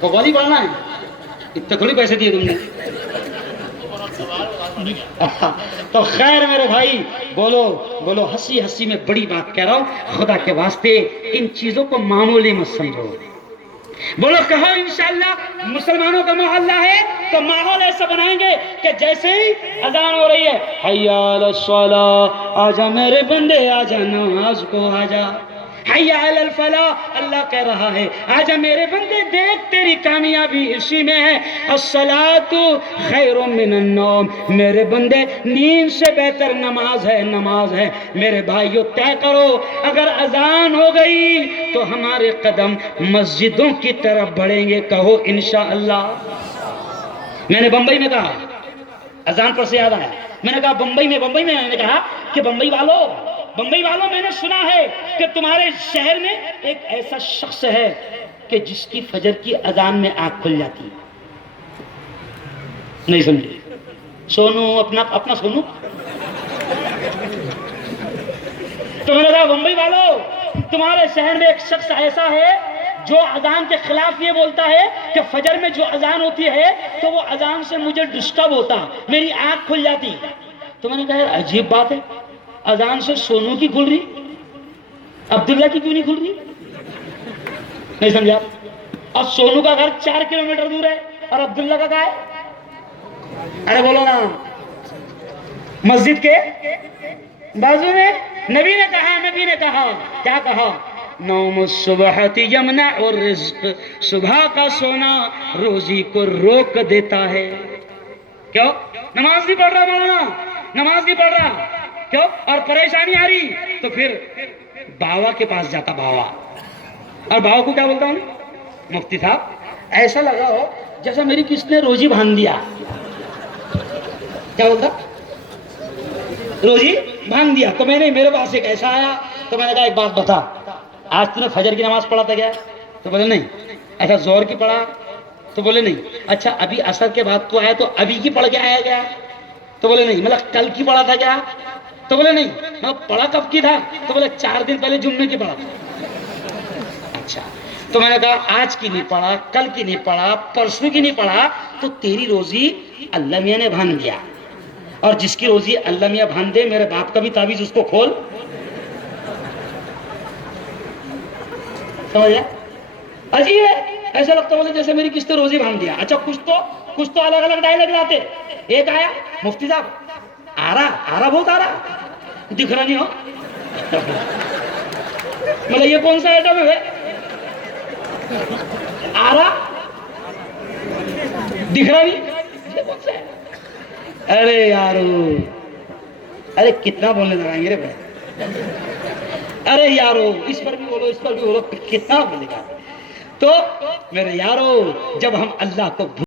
قوالی پڑھنا ہے؟ اتنے تھوڑی پیسے دیے تم نے. تو خیر میرے بھائی، بولو بولو، ہنسی ہنسی میں بڑی بات کہہ رہا ہوں، خدا کے واسطے ان چیزوں کو معمولی مت سمجھو. بولو کہو انشاءاللہ مسلمانوں کا محلہ ہے تو ماحول ایسا بنائیں گے کہ جیسے ہی اذان ہو رہی ہے، حی علی الصلاۃ، آجا میرے بندے آجا نماز کو آجا، حی علی الفلاح، اللہ کہہ رہا ہے آجا میرے بندے دیکھ تیری کامیابی اسی میں ہے، الصلاۃ خیر من النوم، میرے بندے نیند سے بہتر نماز ہے، نماز ہے. میرے بھائیو طے کرو، اگر اذان ہو گئی تو ہمارے قدم مسجدوں کی طرف بڑھیں گے. کہو انشاءاللہ. میں نے بمبئی میں کہا، اذان پر سے یاد آیا، میں نے کہا بمبئی میں نے کہا کہ بمبئی والوں میں نے سنا ہے کہ تمہارے شہر میں ایک ایسا شخص ہے کہ جس کی فجر کی اذان میں آنکھ کھل جاتی ہے. نہیں سمجھے؟ سونو، اپنا سونو. تو میں نے کہا بمبئی والوں، تمہارے شہر میں ایک شخص ایسا ہے جو اذان کے خلاف یہ بولتا ہے کہ فجر میں جو اذان ہوتی ہے تو وہ اذان سے مجھے ڈسٹرب ہوتا، میری آنکھ کھل جاتی. تو میں نے کہا یار عجیب بات ہے، اذان سے سونو کی کھل رہی، عبداللہ کی کیوں نہیں کھل رہی؟ نہیں سمجھا؟ اور سونو کا گھر 4 کلومیٹر دور ہے اور عبداللہ کا کہاں ہے؟ ارے بولو نا. مسجد کے بازو میں. نبی نے کہا کیا کہا؟ نوم الصبح یمنع الرزق، صبح کا سونا روزی کو روک دیتا ہے. کیوں؟ نماز نہیں پڑھ رہا مولانا، نماز نہیں پڑھ رہا، کیوں؟ اور پریشانی آ رہی تو پھر باوا کے پاس جاتا، باوا. اور باوا کو کیا بولتا ہوں؟ مفتی صاحب ایسا لگا ہو جیسا میری کس نے روزی باندھ دیا. کیا بولتا؟ روزی بھانگ دیا. تو میں نے، میرے پاس ایک ایسا آیا تو میں نے کہا ایک بات بتا، آج تُو نے فجر کی نماز پڑھا تھا کیا؟ تو بولے نہیں. اچھا زہر کی پڑھا؟ تو بولے نہیں. اچھا ابھی عصر کے بعد تو آیا تو ابھی کی پڑھ کے آیا گیا؟ تو بولے نہیں. مطلب کل کی پڑھا تھا کیا؟ تو بولے نہیں. میں پڑھا کب کی تھا؟ تو بولے 4 دن پہلے جمعے کی پڑھا تھا. اچھا. تو میں نے کہا آج کی نہیں پڑھا، کل کی نہیں پڑھا، پرسوں کی نہیں پڑھا، تو تیری روزی اللہ میاں نے بھان دیا. اور جس کی روزی اللہ میاں بھان دے، میرے باپ کا بھی تعویذ اس کو کھول. سمجھا؟ عجیب ہے، ایسا لگتا ہے جیسے میری کس نے روزی بھان دیا. اچھا کچھ تو الگ الگ ڈائلاگ لاتے. ایک آیا مفتی صاحب آ رہا بہت آ رہا، دکھ رہا نہیں ہو. مطلب یہ کون سا آئٹم ہے؟ آ رہا دکھ رہا نہیں، یہ کون سا ہے؟ ارے یارو، ارے کتنا بولنے لگائیں گے رے بھائی. ارے یارو اس پر بھی بولو، اس پر بھی بولو، کتنا بولے گا. تو میرے یارو جب ہم اللہ کو